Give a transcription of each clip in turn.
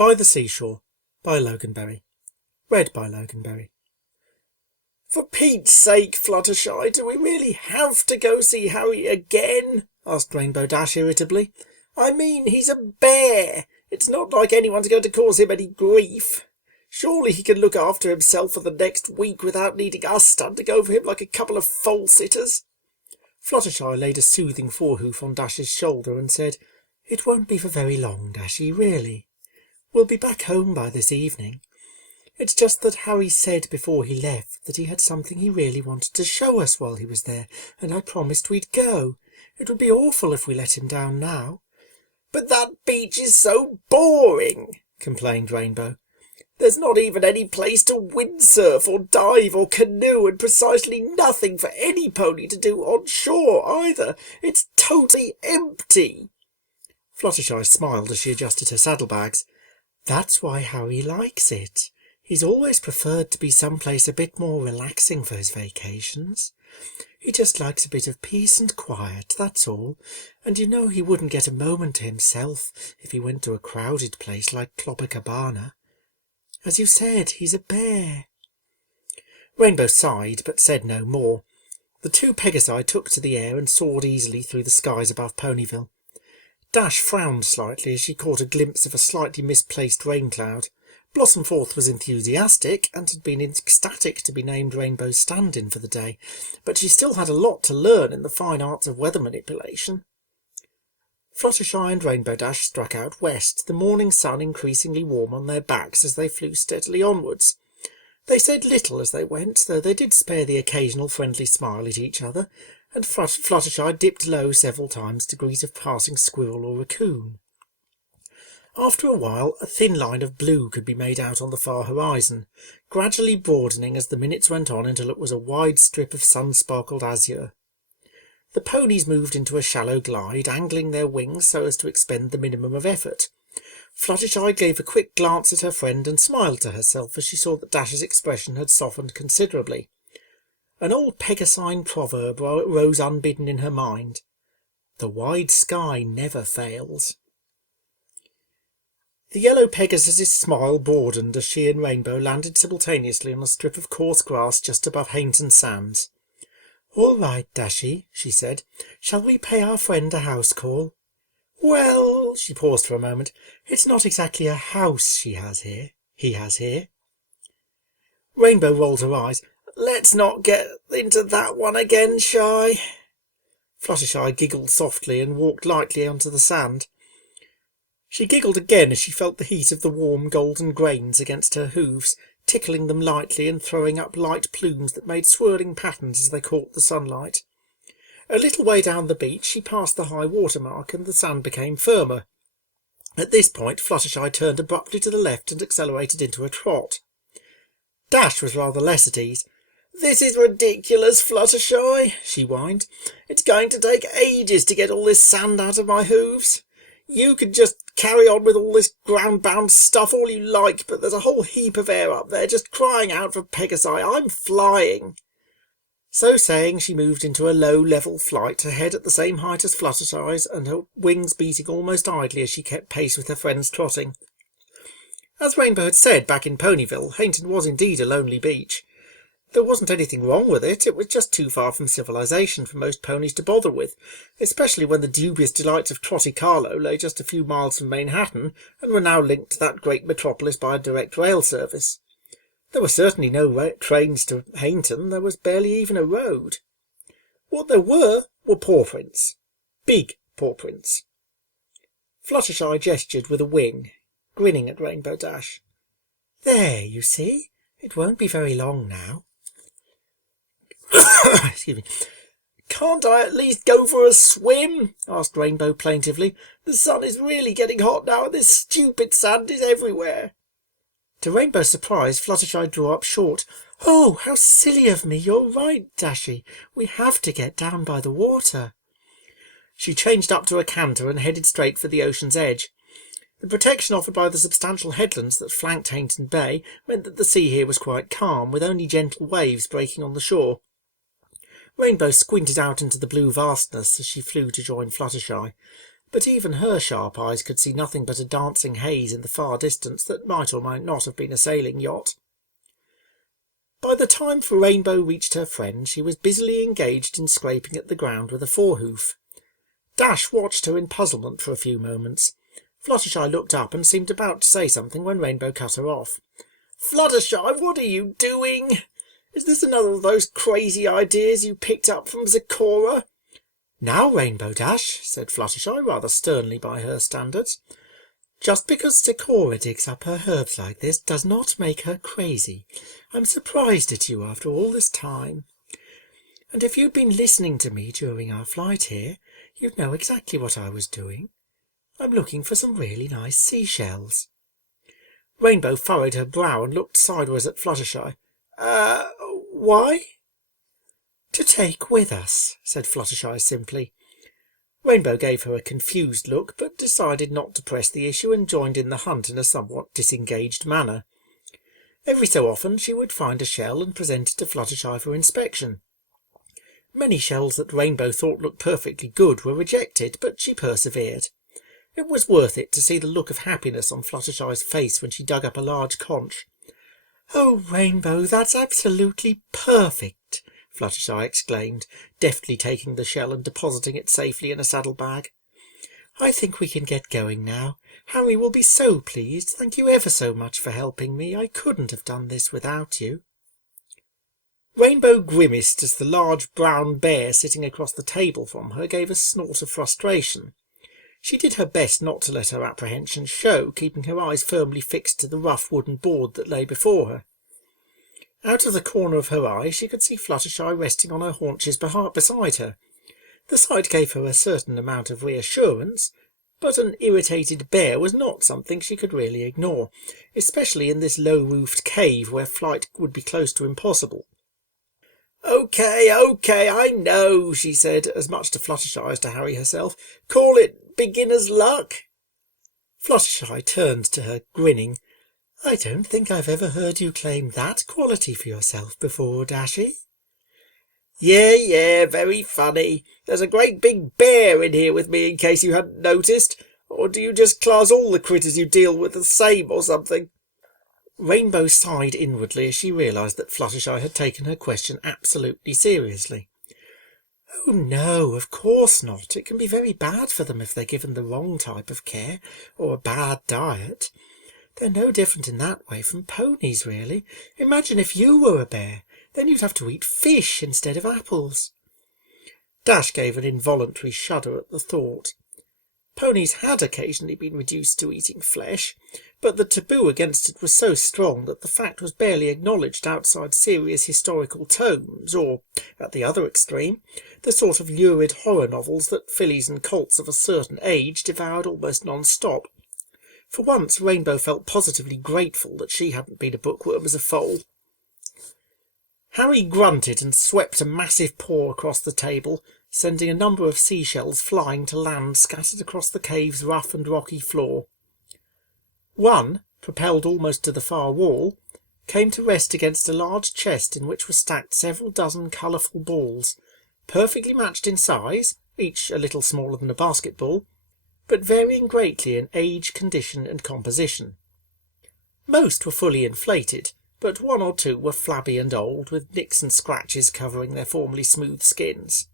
By the Seashore, by Loganberry. Read by Loganberry. For Pete's sake, Fluttershy, do we really have to go see Harry again? Asked Rainbow Dash irritably. I mean, he's a bear. It's not like anyone's going to cause him any grief. Surely he can look after himself for the next week without needing us standing over him like a couple of foal-sitters. Fluttershy laid a soothing forehoof on Dash's shoulder and said, It won't be for very long, Dashy, really. We'll be back home by this evening. It's just that Harry said before he left that he had something he really wanted to show us while he was there, and I promised we'd go. It would be awful if we let him down now. But that beach is so boring, complained Rainbow. There's not even any place to windsurf or dive or canoe, and precisely nothing for any pony to do on shore either. It's totally empty. Fluttershy smiled as she adjusted her saddlebags. That's why Harry likes it. He's always preferred to be someplace a bit more relaxing for his vacations. He just likes a bit of peace and quiet, that's all. And you know he wouldn't get a moment to himself if he went to a crowded place like Copacabana. As you said, he's a bear. Rainbow sighed, but said no more. The two Pegasi took to the air and soared easily through the skies above Ponyville. Dash frowned slightly as she caught a glimpse of a slightly misplaced rain cloud. Blossomforth was enthusiastic and had been ecstatic to be named Rainbow's stand-in for the day, but she still had a lot to learn in the fine arts of weather manipulation. Fluttershy and Rainbow Dash struck out west, the morning sun increasingly warm on their backs as they flew steadily onwards. They said little as they went, though they did spare the occasional friendly smile at each other, and Fluttershy dipped low several times to greet a passing squirrel or raccoon. After a while, a thin line of blue could be made out on the far horizon, gradually broadening as the minutes went on until it was a wide strip of sun-sparkled azure. The ponies moved into a shallow glide, angling their wings so as to expend the minimum of effort. Fluttershy gave a quick glance at her friend and smiled to herself as she saw that Dash's expression had softened considerably. An old Pegasine proverb rose unbidden in her mind. The wide sky never fails. The yellow Pegasus's smile broadened as she and Rainbow landed simultaneously on a strip of coarse grass just above Hainton Sands. "All right, Dashy," she said. "Shall we pay our friend a house call?" "Well," she paused for a moment, "it's not exactly a house he has here." Rainbow rolled her eyes. "Let's not get into that one again, Shy." Fluttershy giggled softly and walked lightly onto the sand. She giggled again as she felt the heat of the warm golden grains against her hooves, tickling them lightly and throwing up light plumes that made swirling patterns as they caught the sunlight. A little way down the beach she passed the high water mark, and the sand became firmer. At this point Fluttershy turned abruptly to the left and accelerated into a trot. Dash was rather less at ease. "This is ridiculous, Fluttershy," she whined. "It's going to take ages to get all this sand out of my hooves. You could just carry on with all this ground-bound stuff all you like, but there's a whole heap of air up there just crying out for Pegasi. I'm flying." So saying, she moved into a low, level flight, her head at the same height as Fluttershy's, and her wings beating almost idly as she kept pace with her friend's trotting. As Rainbow had said back in Ponyville, Hainton was indeed a lonely beach. There wasn't anything wrong with it, it was just too far from civilization for most ponies to bother with, especially when the dubious delights of Trotty Carlo lay just a few miles from Manhattan and were now linked to that great metropolis by a direct rail service. There were certainly no trains to Hainton, there was barely even a road. What there were paw prints. Big paw prints. Fluttershy gestured with a wing, grinning at Rainbow Dash. "There, you see, it won't be very long now." Excuse me. "Can't I at least go for a swim?" asked Rainbow plaintively. "The sun is really getting hot now, and this stupid sand is everywhere." To Rainbow's surprise, Fluttershy drew up short. "Oh, how silly of me! You're right, Dashy. We have to get down by the water." She changed up to a canter and headed straight for the ocean's edge. The protection offered by the substantial headlands that flanked Hainton Bay meant that the sea here was quite calm, with only gentle waves breaking on the shore. Rainbow squinted out into the blue vastness as she flew to join Fluttershy. but even her sharp eyes could see nothing but a dancing haze in the far distance that might or might not have been a sailing yacht. By the time Rainbow reached her friend, she was busily engaged in scraping at the ground with a forehoof. Dash watched her in puzzlement for a few moments. Fluttershy looked up and seemed about to say something when Rainbow cut her off. "Fluttershy, what are you doing? Is this another of those crazy ideas you picked up from Zecora?" "Now, Rainbow Dash," said Fluttershy, rather sternly by her standards, "just because Zecora digs up her herbs like this does not make her crazy. I'm surprised at you after all this time. And if you'd been listening to me during our flight here, you'd know exactly what I was doing. I'm looking for some really nice seashells." Rainbow furrowed her brow and looked sideways at Fluttershy. Why?" "To take with us," said Fluttershy simply. Rainbow gave her a confused look, but decided not to press the issue and joined in the hunt in a somewhat disengaged manner. Every so often she would find a shell and present it to Fluttershy for inspection. Many shells that Rainbow thought looked perfectly good were rejected, but she persevered. It was worth it to see the look of happiness on Fluttershy's face when she dug up a large conch. "Oh, Rainbow, that's absolutely perfect!" Fluttershy exclaimed, deftly taking the shell and depositing it safely in a saddle-bag. "I think we can get going now. Harry will be so pleased. Thank you ever so much for helping me. I couldn't have done this without you." Rainbow grimaced as the large brown bear sitting across the table from her gave a snort of frustration. She did her best not to let her apprehension show, keeping her eyes firmly fixed to the rough wooden board that lay before her. Out of the corner of her eye she could see Fluttershy resting on her haunches beside her. The sight gave her a certain amount of reassurance, but an irritated bear was not something she could really ignore, especially in this low-roofed cave where flight would be close to impossible. Okay, I know," she said, as much to Fluttershy as to Harry herself. "Call it beginner's luck." Fluttershy turned to her, grinning. "I don't think I've ever heard you claim that quality for yourself before, Dashy." Yeah, very funny. There's a great big bear in here with me in case you hadn't noticed. Or do you just class all the critters you deal with the same or something?" Rainbow sighed inwardly as she realised that Fluttershy had taken her question absolutely seriously. "Oh, no, of course not. It can be very bad for them if they're given the wrong type of care, or a bad diet. They're no different in that way from ponies, really. Imagine if you were a bear. Then you'd have to eat fish instead of apples." Dash gave an involuntary shudder at the thought. Ponies had occasionally been reduced to eating flesh, but the taboo against it was so strong that the fact was barely acknowledged outside serious historical tomes, or, at the other extreme, the sort of lurid horror novels that fillies and colts of a certain age devoured almost non-stop. For once Rainbow felt positively grateful that she hadn't been a bookworm as a foal. Harry grunted and swept a massive paw across the table, sending a number of seashells flying to land scattered across the cave's rough and rocky floor. One, propelled almost to the far wall, came to rest against a large chest in which were stacked several dozen colourful balls, perfectly matched in size, each a little smaller than a basketball, but varying greatly in age, condition, and composition. Most were fully inflated, but one or two were flabby and old, with nicks and scratches covering their formerly smooth skins.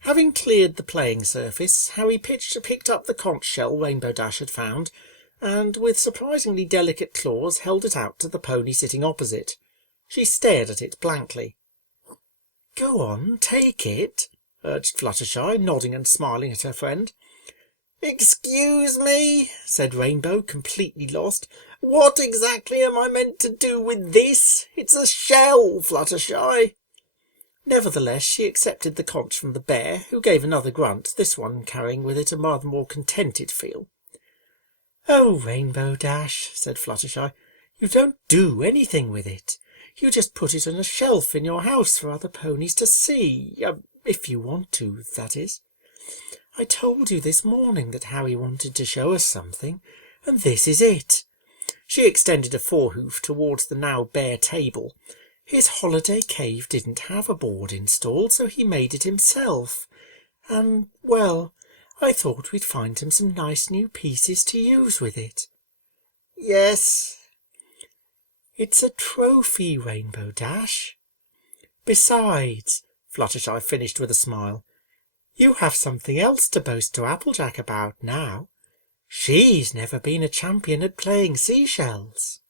Having cleared the playing surface, Harry picked up the conch shell Rainbow Dash had found, and with surprisingly delicate claws held it out to the pony sitting opposite. She stared at it blankly. "Go on, take it," urged Fluttershy, nodding and smiling at her friend. "Excuse me," said Rainbow, completely lost. "What exactly am I meant to do with this? It's a shell, Fluttershy." Nevertheless, she accepted the conch from the bear, who gave another grunt, this one carrying with it a rather more contented feel. "Oh, Rainbow Dash," said Fluttershy, "you don't do anything with it. You just put it on a shelf in your house for other ponies to see. If you want to, that is. I told you this morning that Harry wanted to show us something, and this is it." She extended a forehoof towards the now bare table. "His holiday cave didn't have a board installed, so he made it himself. And, well, I thought we'd find him some nice new pieces to use with it. Yes. It's a trophy, Rainbow Dash. Besides, Fluttershy finished with a smile, you have something else to boast to Applejack about now. She's never been a champion at playing seashells.